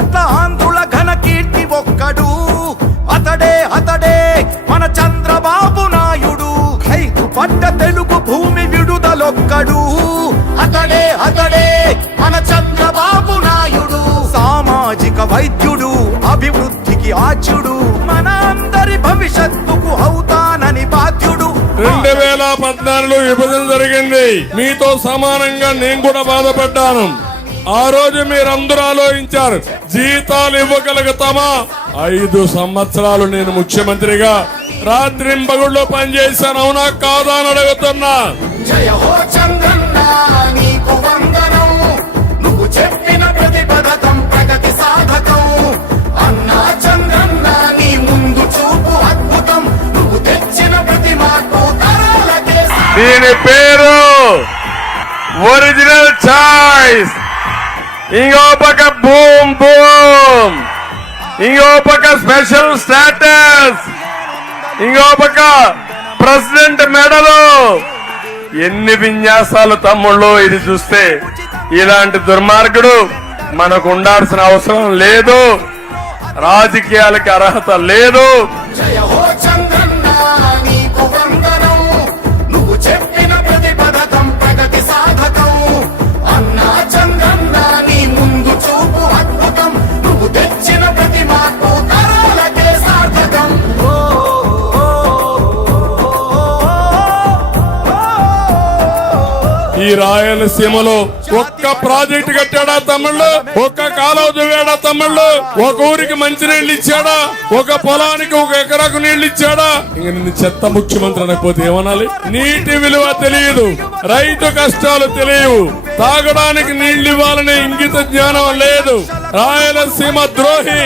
కోట్ల ఆంధ్రుల ఘన కీర్తి ఒక్కడు, అతడే అతడే మన చంద్రబాబు నాయుడు. 5 పట్ట తెలుగు భూమి విడుదలొక్కడు, అతడే అతడే మన చంద్రబాబు నాయుడు. సామాజిక వైద్యుడు, అభివృద్ధికి ఆచ్యుడు, మన అందరి భవిష్యత్తుకు అవుతానని బాధ్యుడు. 2014లో విభజన జరిగింది. మీతో సమానంగా నేను కూడా బాధపడ్డాను. ఆ రోజు మీరందరూ ఆలోచించారు, జీతాలు ఇవ్వగలుగుతామా? 5 సంవత్సరాలు నేను ముఖ్యమంత్రిగా రాత్రింబగుళ్ళు పనిచేశాను, అవునా కాదా అని అడుగుతున్నా. జయ హో చంద్రన్న నీకు వందనం, నువ్వు చెప్పిన ప్రతి పథకం ప్రగతి సాధకం. అన్నా చంద్రన్న నీ ముందు చూపు అద్భుతం, నువ్వు తెచ్చిన ప్రతి మార్పు తరాలకే. దీని పేరు ఒరిజినల్ చాయిస్. ఇంకో పక్క బూమ్ బూమ్, ఇంకో పక్క స్పెషల్ స్టేటస్, ఇంకో పక్క ప్రెసిడెంట్ మెడలు. ఎన్ని విన్యాసాలు తమ్ముళ్ళు! ఇది చూస్తే ఇలాంటి దుర్మార్గుడు మనకు ఉండాల్సిన అవసరం లేదు, రాజకీయాలకి అర్హత లేదు. జయ హో చంద్రన్న నీకు వందనం, నువ్వు చెప్పిన ప్రతి పథకం ప్రగతి సాధకం. అన్నా చంద్రన్న నీ ముందు చూపు అద్భుతం, నువ్వు తెచ్చిన ప్రతి మార్పు తరాలకే సార్థకం. ఈ రాయలసీమలో ఒక్క ప్రాజెక్టు కట్టాడా తమ్ముళ్ళు? ఒక్క కాలువ దువ్వాడా తమ్ముళ్ళు? ఒక ఊరికి మంచినీళ్ళు ఇచ్చాడా? ఒక పొలానికి 1 ఎకరాకు నీళ్లు ఇచ్చాడా? ఇంక నిన్ను చెత్త ముఖ్యమంత్రి అనకపోతే ఏమనాలి? నీటి విలువ తెలియదు, రైతు కష్టాలు తెలియవు, తాగడానికి నీళ్లు ఇవ్వాలనే ఇంగిత జ్ఞానం లేదు. రాయలసీమ ద్రోహి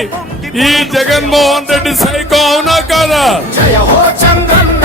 ఈ జగన్మోహన్ రెడ్డి సైకో, అవునా కాదా? జయ హో చంద్రన్న